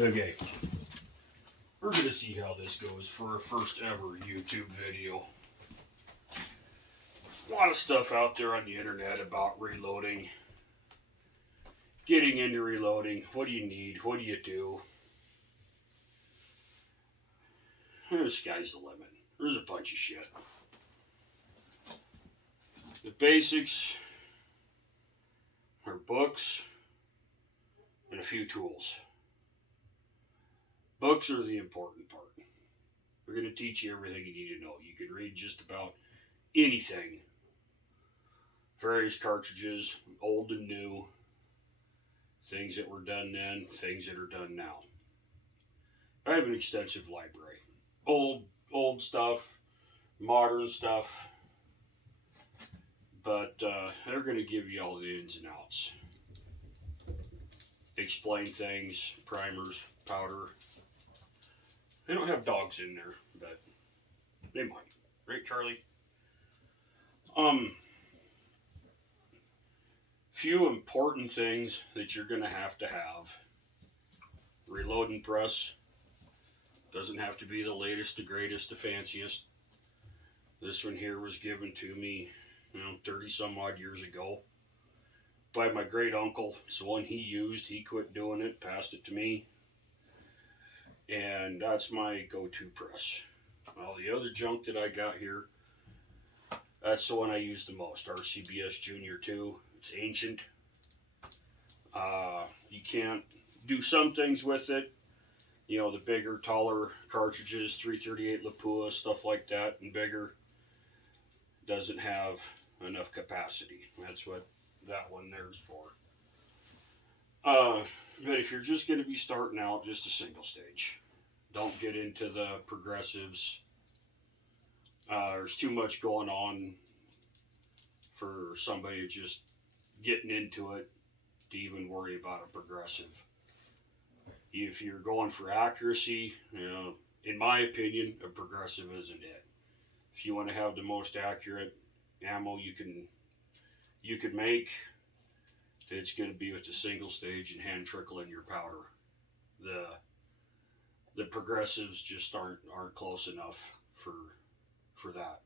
Okay, we're gonna see how this goes for a first ever YouTube video. A lot of stuff out there on the internet about reloading, getting into reloading. What do you need? What do you do? The sky's the limit. There's a bunch of shit. The basics are books and a few tools. Books are the important part. We're going to teach you everything you need to know. You can read just about anything. Various cartridges, old and new, things that were done then, things that are done now. I have an extensive library. Old stuff, modern stuff, but they're going to give you all the ins and outs. Explain things, primers, powder. They don't have dogs in there, but they might. Right, Charlie? Few important things that you're going to have. Reloading press. Doesn't have to be the latest, the greatest, the fanciest. This one here was given to me, 30 some odd years ago by my great uncle. It's the one he used. He quit doing it, passed it to me. And that's my go-to press. All the other junk that I got here, that's the one I use the most. RCBS Junior 2. It's ancient. You can't do some things with it. The bigger, taller cartridges, 338 Lapua, stuff like that, and bigger, doesn't have enough capacity. That's what that one there's for. But if you're just going to be starting out, just a single stage. Don't get into the progressives. There's too much going on for somebody just getting into it to even worry about a progressive. If you're going for accuracy, in my opinion, a progressive isn't it. If you want to have the most accurate ammo you can make, it's going to be with the single stage and hand trickling your powder. The progressives just aren't close enough for that.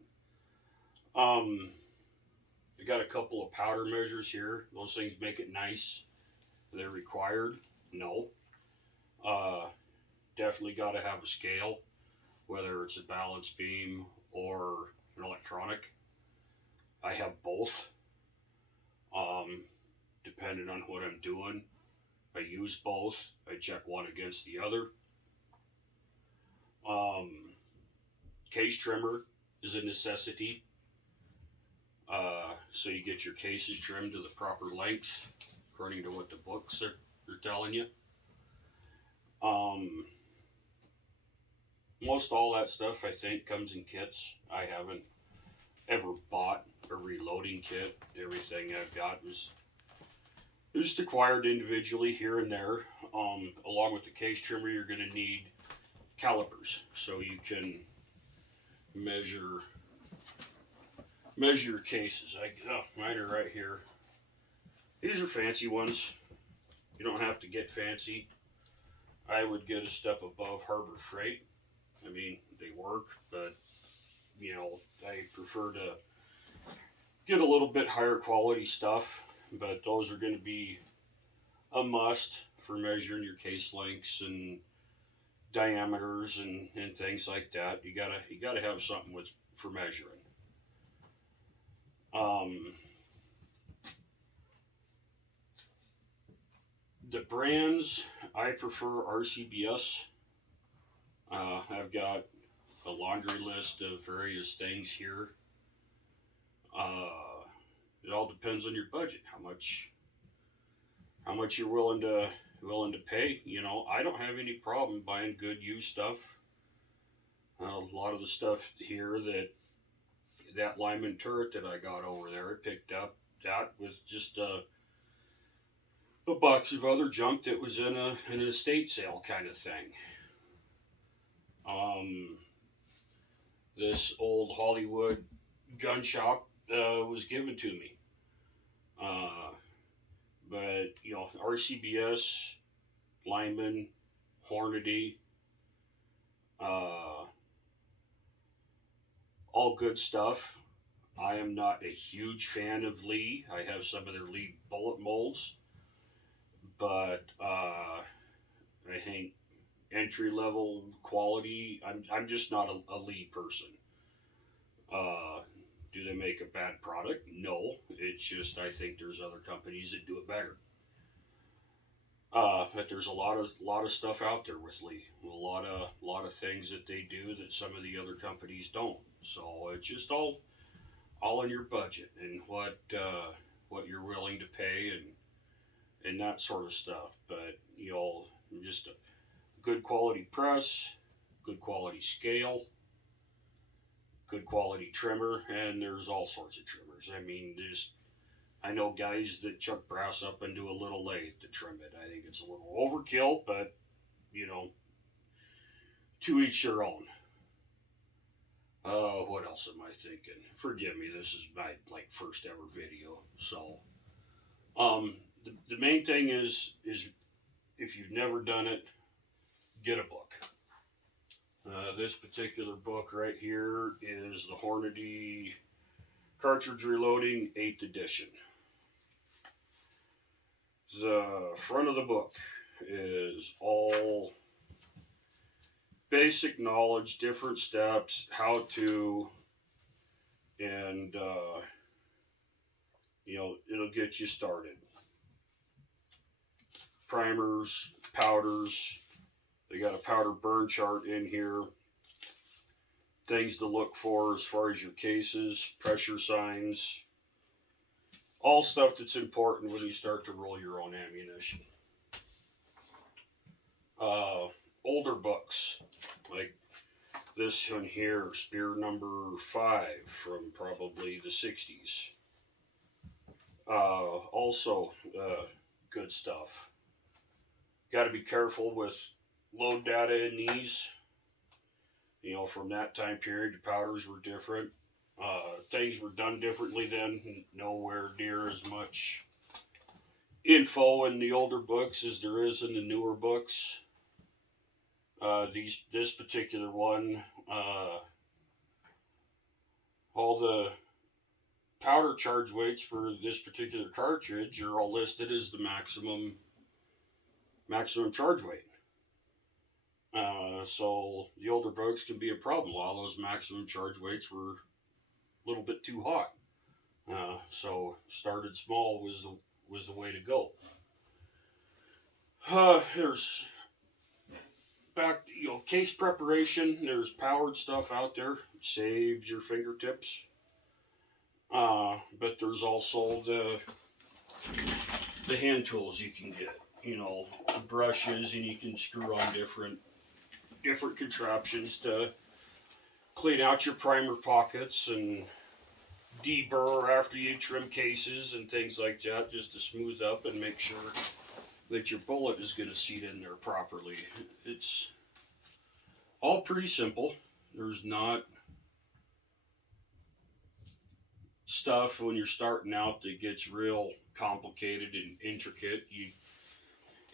We got a couple of powder measures here. Those things make it nice. They're required? No. Definitely got to have a scale, whether it's a balance beam or an electronic. I have both. Depending on what I'm doing, I use both. I check one against the other. Case trimmer is a necessity. So you get your cases trimmed to the proper length, according to what the books are telling you. Most all that stuff, I think, comes in kits. I haven't ever bought a reloading kit. Everything I've got was just acquired individually here and there. Along with the case trimmer, you're going to need calipers so you can measure your cases. Mine are right here. These are fancy ones. You don't have to get fancy. I would get a step above Harbor Freight. I mean, they work, but I prefer to get a little bit higher quality stuff. But those are going to be a must for measuring your case lengths and diameters and things like that. You gotta have something for measuring. The brands, I prefer RCBS. I've got a laundry list of various things here. It all depends on your budget, how much you're willing to pay. I don't have any problem buying good used stuff. A lot of the stuff here that Lyman turret that I got over there, I picked up that with just a box of other junk that was in an estate sale kind of thing. This old Hollywood gun shop was given to me. But RCBS, Lyman, Hornady, uh, all good stuff. I am not a huge fan of Lee. I have some of their Lee bullet molds, but I think entry level quality. I'm just not a Lee person. Uh, do they make a bad product? No. It's just I think there's other companies that do it better. But there's a lot of stuff out there with Lee. A lot of things that they do that some of the other companies don't. So it's just all in your budget and what you're willing to pay and that sort of stuff. But just a good quality press, good quality scale, good quality trimmer, and there's all sorts of trimmers. I mean, there's I know guys that chuck brass up into a little lathe to trim it. I think it's a little overkill, but you know, to each their own. What else am I thinking? Forgive me, this is my like first ever video. So, the main thing is if you've never done it, get a book. This particular book right here is the Hornady Cartridge Reloading 8th edition. The front of the book is all basic knowledge, different steps, how to, and it'll get you started. Primers, powders. They got a powder burn chart in here. Things to look for as far as your cases, pressure signs, all stuff that's important when you start to roll your own ammunition. Older books, like this one here, Spear number 5 from probably the 60s. Also, good stuff. Got to be careful with load data in these. From that time period, the powders were different. Things were done differently then. Nowhere near as much info in the older books as there is in the newer books. This particular one, all the powder charge weights for this particular cartridge are all listed as the maximum charge weight. So the older books can be a problem. A lot of those maximum charge weights were a little bit too hot. So started small was the way to go. There's case preparation. There's powered stuff out there. Saves your fingertips. But there's also the hand tools you can get. The brushes, and you can screw on different contraptions to clean out your primer pockets and deburr after you trim cases and things like that, just to smooth up and make sure that your bullet is going to seat in there properly. It's all pretty simple. There's not stuff when you're starting out that gets real complicated and intricate. You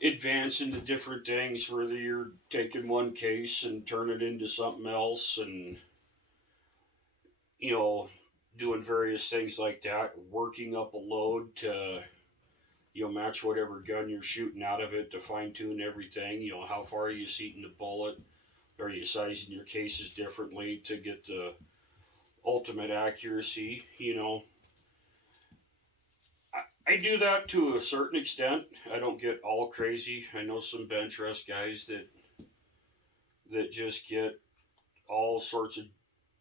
advance into different things, whether you're taking one case and turn it into something else, and doing various things like that, working up a load to match whatever gun you're shooting out of it, to fine tune everything. How far are you seating the bullet? Are you sizing your cases differently to get the ultimate accuracy? I do that to a certain extent. I don't get all crazy. I know some bench rest guys that just get all sorts of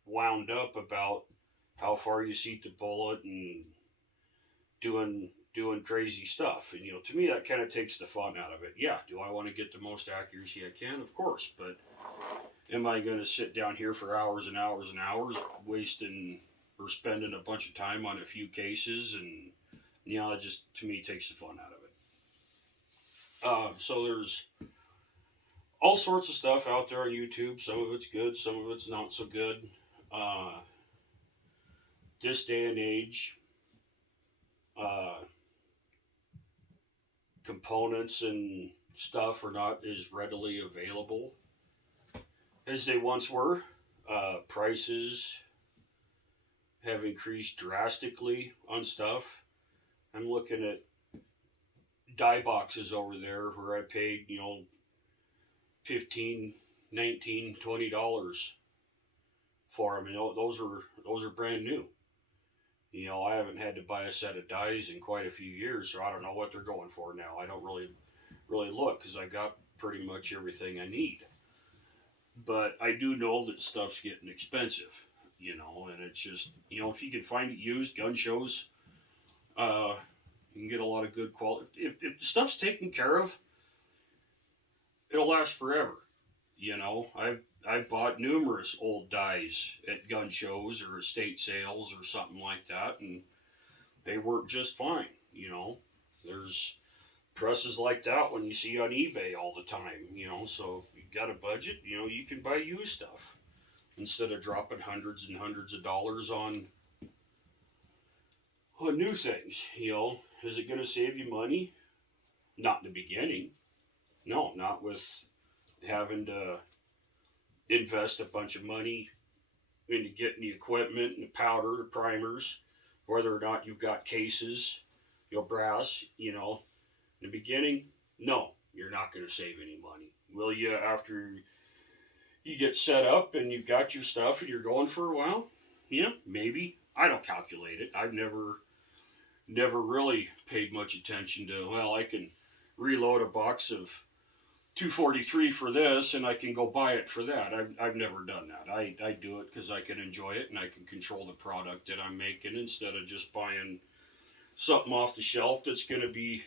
wound up about how far you seat the bullet and doing crazy stuff. And to me, that kind of takes the fun out of it. Yeah, do I want to get the most accuracy I can? Of course, but am I going to sit down here for hours and hours and hours, wasting or spending a bunch of time on a few cases? And it just, to me, takes the fun out of it. So there's all sorts of stuff out there on YouTube. Some of it's good, some of it's not so good. This day and age, components and stuff are not as readily available as they once were. Prices have increased drastically on stuff. I'm looking at dye boxes over there where I paid, 15, 19, $20 for them. Those are brand new. I haven't had to buy a set of dyes in quite a few years, so I don't know what they're going for now. I don't really look because I got pretty much everything I need. But I do know that stuff's getting expensive, and it's just, if you can find it used, gun shows, uh, you can get a lot of good quality. If the stuff's taken care of, it'll last forever. I've bought numerous old dyes at gun shows or estate sales or something like that, and they work just fine. There's presses like that when you see on eBay all the time. So if you've got a budget, you can buy used stuff instead of dropping hundreds and hundreds of dollars on new things. Is it going to save you money? Not in the beginning. No, not with having to invest a bunch of money into getting the equipment and the powder, the primers, whether or not you've got cases, brass, in the beginning, no, you're not going to save any money. Will you after you get set up and you've got your stuff and you're going for a while? Yeah, maybe. I don't calculate it. I've never really paid much attention to, well, I can reload a box of 243 for this and I can go buy it for that. I've never done that. I do it because I can enjoy it and I can control the product that I'm making instead of just buying something off the shelf that's going to be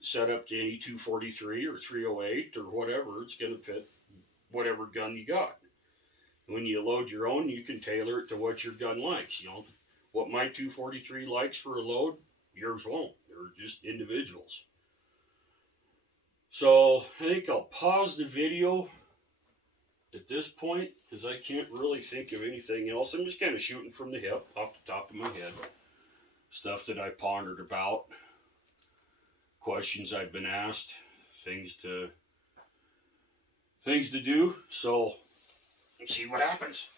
set up to any 243 or 308 or whatever. It's going to fit whatever gun you got. When you load your own, you can tailor it to what your gun likes. What my 243 likes for a load, yours won't. They're just individuals. So I think I'll pause the video at this point because I can't really think of anything else. I'm just kind of shooting from the hip off the top of my head. Stuff that I pondered about, questions I've been asked, things to do. So let's see what happens.